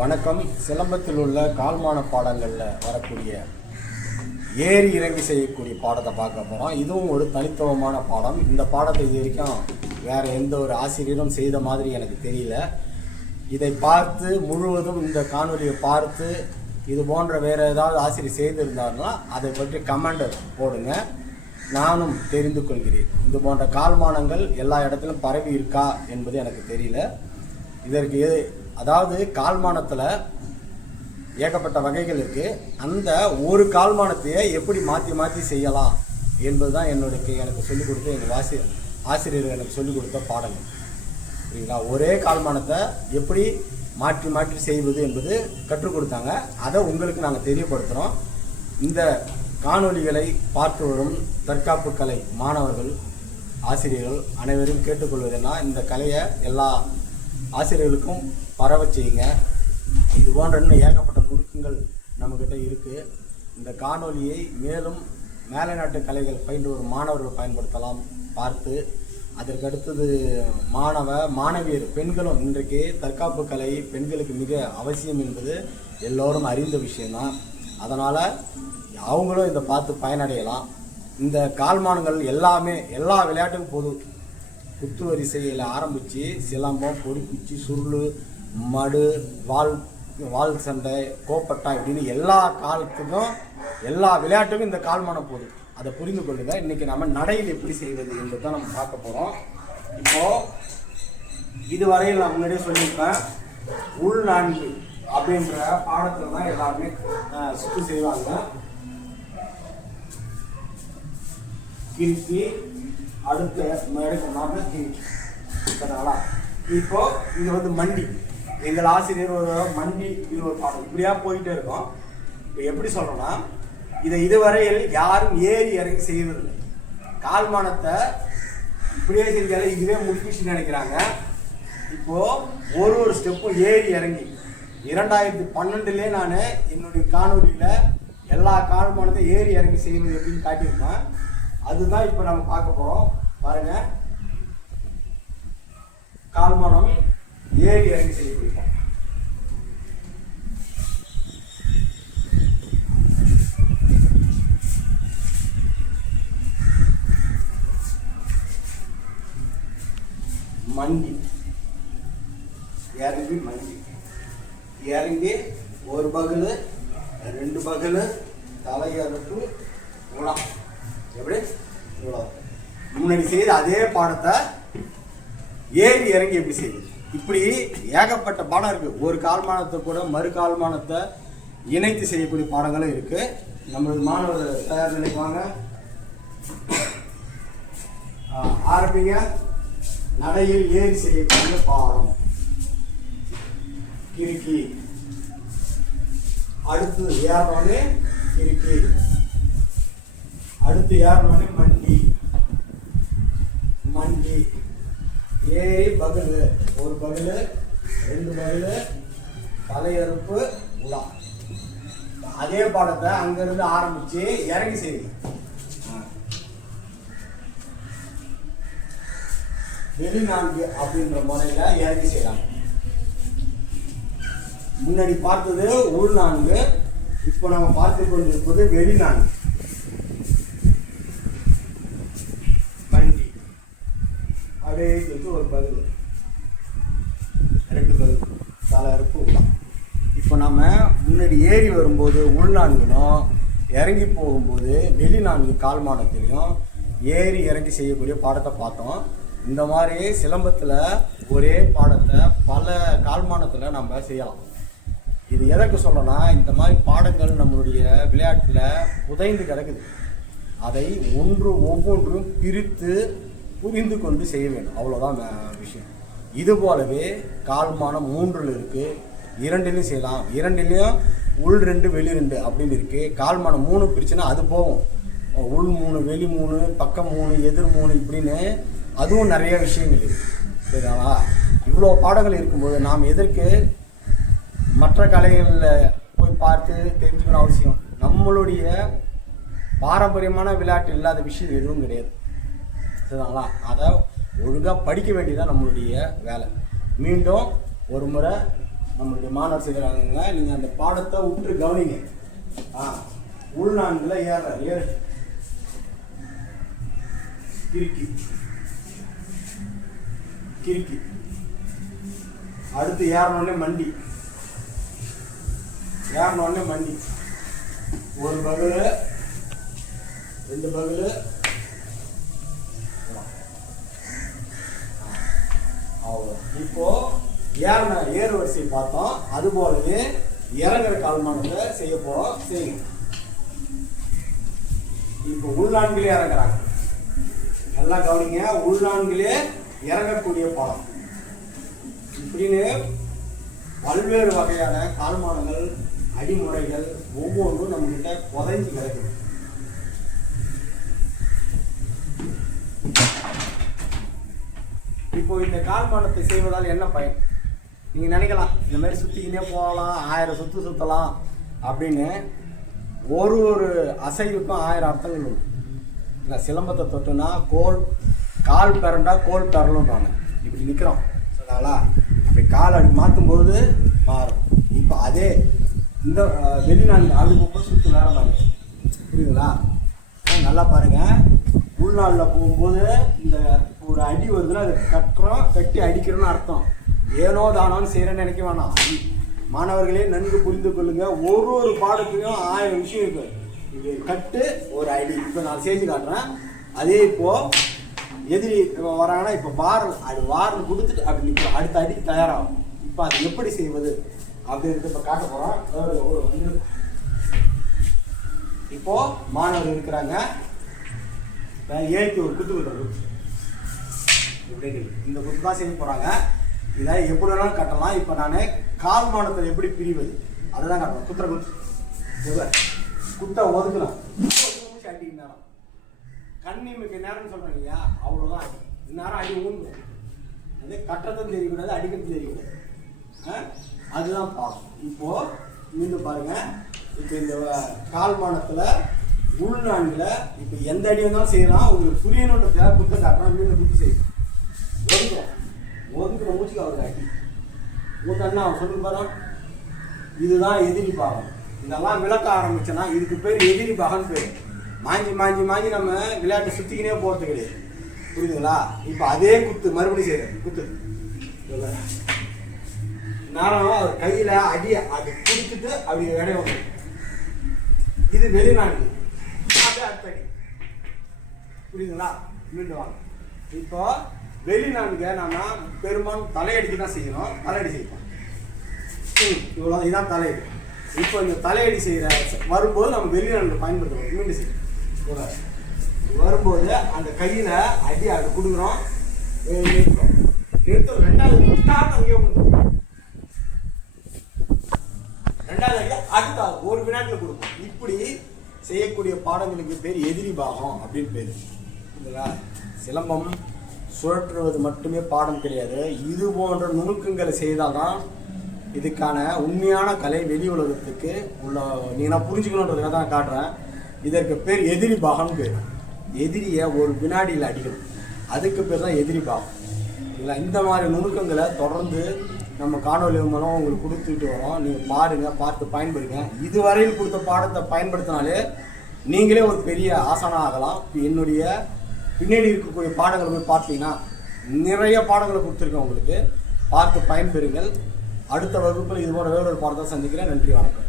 வணக்கம். சிலம்பத்தில் உள்ள கால்மான பாடங்களில் வரக்கூடிய ஏறி இறங்கி செய்யக்கூடிய பாடத்தை பார்க்க போகிறோம். இதுவும் ஒரு தனித்துவமான பாடம். இந்த பாடத்தை இது வரைக்கும் வேறு எந்த ஒரு ஆசிரியரும் செய்த மாதிரி எனக்கு தெரியல. இதை பார்த்து முழுவதும் இந்த காணொலியை பார்த்து இது போன்ற வேறு ஏதாவது ஆசிரியர் செய்திருந்தாருன்னா அதை பற்றி கமெண்ட் போடுங்க, நானும் தெரிந்து கொள்கிறேன். இது போன்ற கால்மானங்கள் எல்லா இடத்திலும் பரவி இருக்கா என்பது எனக்கு தெரியல. இதற்கு அதாவது கால்மானத்தில் ஏகப்பட்ட வகைகள் இருக்குது. அந்த ஒரு கால்மானத்தையே எப்படி மாற்றி மாற்றி செய்யலாம் என்பது தான் எனக்கு சொல்லிக் கொடுத்த எங்கள் ஆசிரியர்கள் எனக்கு சொல்லிக் கொடுத்த பாடங்கள். சரிங்களா? ஒரே கால்மானத்தை எப்படி மாற்றி மாற்றி செய்வது என்பது கற்றுக் கொடுத்தாங்க. அதை உங்களுக்கு நாங்கள் தெரியப்படுத்துகிறோம். இந்த காணொளிகளை பார்த்து வரும் தற்காப்பு கலை மாணவர்கள், ஆசிரியர்கள் அனைவரும் கேட்டுக்கொள்வதுன்னா இந்த கலையை எல்லா ஆசிரியர்களுக்கும் பரவ செய்யுங்க. இது போன்ற இன்னும் ஏகப்பட்ட நுணுக்கங்கள் நம்மக்கிட்ட இருக்குது. இந்த காணொலியை மேலும் மேலை நாட்டு கலைகள் பயின்று வரும் மாணவர்கள் பயன்படுத்தலாம் பார்த்து. அதற்கடுத்தது மாணவியர் பெண்களும் இன்றைக்கு தற்காப்பு கலை பெண்களுக்கு மிக அவசியம் என்பது எல்லோரும் அறிந்த விஷயம்தான். அதனால் அவங்களும் இதை பார்த்து பயனடையலாம். இந்த கால்மானங்கள் எல்லாமே எல்லா விளையாட்டுக்கும் பொது. குத்து வரிசையில் ஆரம்பித்து சிலம்பம், பொறிக்குச்சி, சுருள், மடு, வால் சண்டை, கோப்பட்டா இப்படின்னு எல்லா காலத்துக்கும் எல்லா விளையாட்டுக்கும் இந்த கால்மானம் போதும். அதை புரிந்து கொள்ளுங்க. இன்றைக்கி நம்ம நடையில் எப்படி செய்வது என்பது தான் நம்ம பார்க்க போகிறோம். இப்போது இதுவரையில் நான் முன்னாடியே சொல்லியிருப்பேன், உள் நான்கு அப்படின்ற பாடத்தில் தான் எல்லாருமே சுற்றி செய்வாங்க. கிறுக்கி அடுத்த எடுக்கணும்னா கிறுக்கி. சரிங்களா? இப்போ இது மண்டி. எங்கள் ஆசிரியர் ஒரு மண்டி இது ஒரு பாடம் இப்படியா போயிட்டே இருக்கும். இப்போ எப்படி சொல்கிறோன்னா, இதை இதுவரையில் யாரும் ஏறி இறங்கி செய்வதில்லை. கால்மானத்தை இப்படியே செஞ்சாலே இதுவே முடிச்சுன்னு நினைக்கிறாங்க. இப்போது ஒரு ஸ்டெப்பும் ஏறி இறங்கி 2012 நான் என்னுடைய காணொலியில் எல்லா கால்மானத்தையும் ஏறி இறங்கி செய்வது எப்படின்னு காட்டியிருப்பேன். அதுதான் இப்போ நம்ம பார்க்க போகிறோம். பாருங்கள், கால்மானம் ஏறி இறங்கி செய்ய பிடிப்போம். மண்டி இறங்கி மண்டி இறங்கி ஒரு பகல், 2 பகல், தலையறுப்பு, உலம். எப்படி இவ்வளோ முன்னாடி செய்து அதே பாடத்தை ஏறி இறங்கி எப்படி செய்யுது. இப்படி ஏகப்பட்ட பாடம் இருக்குது. ஒரு கால்மானத்தை கூட மறு கால்மானத்தை இணைத்து செய்யக்கூடிய பாடங்களும் இருக்குது. நம்மளது மாணவர் தயார் நினைப்பாங்க. ஆரம்பிங்க. நடையில் ஏறி செய்யக்கூடிய பாடம் கிறுக்கி. அடுத்து ஏறனோடனே கிறுக்கி. அடுத்து ஏறனோடனே மண்டி. மண்டி ஏறி பகல், ஒரு பகல், 2 பகல், தலையறுப்பு, உலா. அதே பாடத்தை அங்கிருந்து ஆரம்பிச்சு இறங்கி செய்யுங்க. வெளி நான்கு அப்படின்ற முறையில இறங்கி செய்யலாம். முன்னாடி பார்த்தது உள் நான்கு, இப்போ நம்ம பார்த்து கொண்டிருப்பது வெளி நான்கு. மண்டி அப்படியே ஒரு பகுதி, 2 பகுதி, தலையறுப்பு, உலாம். இப்போ நம்ம முன்னாடி ஏறி வரும்போது உள் நான்குனும் இறங்கி போகும்போது வெளி நான்கு கால்மானத்திலையும் ஏறி இறங்கி செய்யக்கூடிய பாடத்தை பார்த்தோம். இந்த மாதிரி சிலம்பத்தில் ஒரே பாடத்தை பல கால்மானத்தில் நம்ம செய்யலாம். இது எதற்கு சொல்லணும்னா, இந்த மாதிரி பாடங்கள் நம்மளுடைய விளையாட்டில் புதைந்து கிடக்குது. அதை ஒவ்வொன்றும் பிரித்து புரிந்து கொண்டு செய்ய வேண்டும். அவ்வளோதான் விஷயம். இது போலவே கால்மானம் 3 இருக்குது. 2லையும் செய்யலாம். 2லையும் உள் 2 வெளி 2 அப்படின்னு இருக்குது. கால்மானம் 3 பிரிச்சுன்னா அது போகும். உள் 3 வெளி 3 பக்கம் 3 எதிர் 3 இப்படின்னு அதுவும் நிறைய விஷயங்கள் இருக்குது. சரிங்களா? இவ்வளோ பாடங்கள் இருக்கும்போது நாம் எதற்கு மற்ற கலைகளில் போய் பார்த்து தெரிஞ்சுக்கணும் அவசியம்? நம்மளுடைய பாரம்பரியமான விளையாட்டு இல்லாத விஷயம் எதுவும் கிடையாது. சரிங்களா? அதை ஒழுங்காக படிக்க வேண்டியதான் நம்மளுடைய வேலை. மீண்டும் ஒரு முறை நம்மளுடைய மாணவர் செய்கிறாங்க. நீங்கள் அந்த பாடத்தை உற்று கவனிங்க. உள்நான்குல ஏறு கிறுக்கி கிறுக்கி, அடுத்து ஏறனோடனே மண்டி, ஏறனோடனே மண்டி, ஒரு பகுலு, ரெண்டு பகுலு, அவ்வளோ. இப்போ ஏறு வரிசை பார்த்தோம், அது போலவே இறங்குற கால்மானத்தை செய்ய போறோம். செய்யுங்க. இப்போ உள்நான்கிலே இறங்குறாங்க. நல்லா கவனிங்க. உள்நான்கிலே இறங்கக்கூடிய பாடம் இப்படின்னு பல்வேறு வகையான கால்மானங்கள், அடிமுறைகள் ஒவ்வொன்றும் நம்ம கிட்ட புதைஞ்சு கிடக்குது. இப்போ இந்த கால்மானத்தை செய்வதால் என்ன பயன்? நீங்க நினைக்கலாம் இந்த மாதிரி சுத்திக்கிட்டே போகலாம், 1000 சுத்து சுத்தலாம் அப்படின்னு. ஒரு அசைவுக்கும் 1000 அர்த்தங்கள் உண்டு. இந்த சிலம்பத்தை தொட்டுனா கால் பெறண்டா கோல் பெறலும்னு இப்படி நிற்கிறோம் சொன்னாங்களா, அப்படி கால் அப்படி மாற்றும் போது மாறும். இப்போ அதே இந்த வெளிநாடு அது 30 சுற்று வேற பாருங்க, புரியுதுங்களா? நல்லா பாருங்க. உள்நாளில் போகும்போது இந்த ஒரு அடி வருதுன்னா அதை கட்டி அடிக்கிறோன்னு அர்த்தம். ஏனோ தானோன்னு செய்கிறேன்னு நினைக்க வேணாம். மாணவர்களே நன்கு புரிந்து கொள்ளுங்க. ஒரு பாடத்துலையும் 1000 விஷயம் இருக்கு. இது கட்டு ஒரு அடி. இப்போ நான் செஞ்சு காட்டுறேன். அதே இப்போ எதிரி வராங்கன்னா இப்போ வாரல் கொடுத்துட்டு அப்படி நிற்கும், அடுத்த அடிக்கு தயாராகும். இப்போ அது எப்படி செய்வது அப்படின்றது இப்போ காட்ட போகிறோம். இப்போ மாணவர்கள் இருக்கிறாங்க. ஏற்றி ஒரு குத்து இந்த குத்து தான் செய்ய போகிறாங்க. இதை எப்படி வேணாலும் கட்டலாம். இப்போ நான் கால்மானத்தில் எப்படி பிரிவது அதுதான் காட்டுறேன். குத்தை ஒதுக்கலாம். அடிக்க நேரம் கண்ணிமைக்கு நேரம்னு சொல்கிறேன் இல்லையா, அவ்வளோதான். இந்நேரம் அடி ஊந்து அது கட்டுறதும் தெரியக்கூடாது, அடிக்கிறதும் தெரியக்கூடாது. அதுதான் பாடம். இப்போ மீண்டும் பாருங்க. இப்போ இந்த கால்மானத்தில் உள்நான்கில் இப்போ எந்த அடி வந்தாலும் செய்யலாம். உங்களுக்கு புரியணுன்றதுக்காக குத்த காட்டுறோம். மீண்டும் குத்து செய்யும் ஒதுக்குற மூச்சுக்கு அவருக்கு அடி ஊத்தன்னா அவன் சொல்லி பாரு. இதுதான் எதிரி பாகம். இதெல்லாம் விளக்க ஆரம்பிச்சோன்னா இதுக்கு பேர் எதிரி பாகம்னு பேர். மாஞ்சி நம்ம விளையாட்டை சுற்றிக்கினே போகிறது கிடையாது, புரியுதுங்களா? இப்போ அதே குத்து மறுபடியும் செய்யறது குத்து நேரம் அவர் கையில் அடி அது குடிச்சிட்டு அப்படி இடைய வரும். இது வெளிநாடு, அது அடுத்தடி, புரியுதுங்களா? மீண்டும் வாங்க. இப்போ வெளிநாடுங்க நம்ம பெரும்பாலும் தலையடிக்கு தான் செய்யணும். தலையடி செய்யணும். இவ்வளோ இதுதான் தலையடி. இப்போ இந்த தலையடி செய்கிற வரும்போது நம்ம வெளிநாடு பயன்படுத்துகிறோம். மீண்டும் செய்யணும். வரும்போது அந்த கையில் அடி அது கொடுக்குறோம், நிறுத்துறோம். ரெண்டாவது அடி அடுத்த ஒரு வினாட்டில் கொடுப்போம். இப்படி செய்யக்கூடிய பாடங்களுக்கு பேர் எதிரி பாகம் அப்படின்னு பேர். இல்லைங்களா? சிலம்பம் சுழற்றுவது மட்டுமே பாடம் கிடையாது. இது போன்ற நுணுக்கங்களை செய்தால்தான் இதுக்கான உண்மையான கலை வெளி உலகத்துக்கு உள்ள நான் புரிஞ்சுக்கணுன்றதுக்காக தான் காட்டுறேன். இதற்கு பேர் எதிரி பாகம்னு பேர். எதிரியை ஒரு வினாடியில் அடிக்கணும், அதுக்கு பேர் தான் எதிரி பாகம். இல்லை, இந்த மாதிரி நுணுக்கங்களை தொடர்ந்து நம்ம காணொலி மூலம் உங்களுக்கு கொடுத்துட்டு வரோம். நீங்கள் பாருங்கள், பார்த்து பயன்படுங்க. இதுவரையில் கொடுத்த பாடத்தை பயன்படுத்தினாலே நீங்களே ஒரு பெரிய ஆசானம் ஆகலாம். என்னுடைய பின்னாடி இருக்கக்கூடிய பாடங்களை போய் பார்த்தீங்கன்னா நிறைய பாடங்களை கொடுத்துருக்கேன். உங்களுக்கு பார்த்து பயன்பெறுங்கள். அடுத்த வகுப்பில் இது போன்ற வேறொரு பாடத்தை சந்திக்கிறேன். நன்றி, வணக்கம்.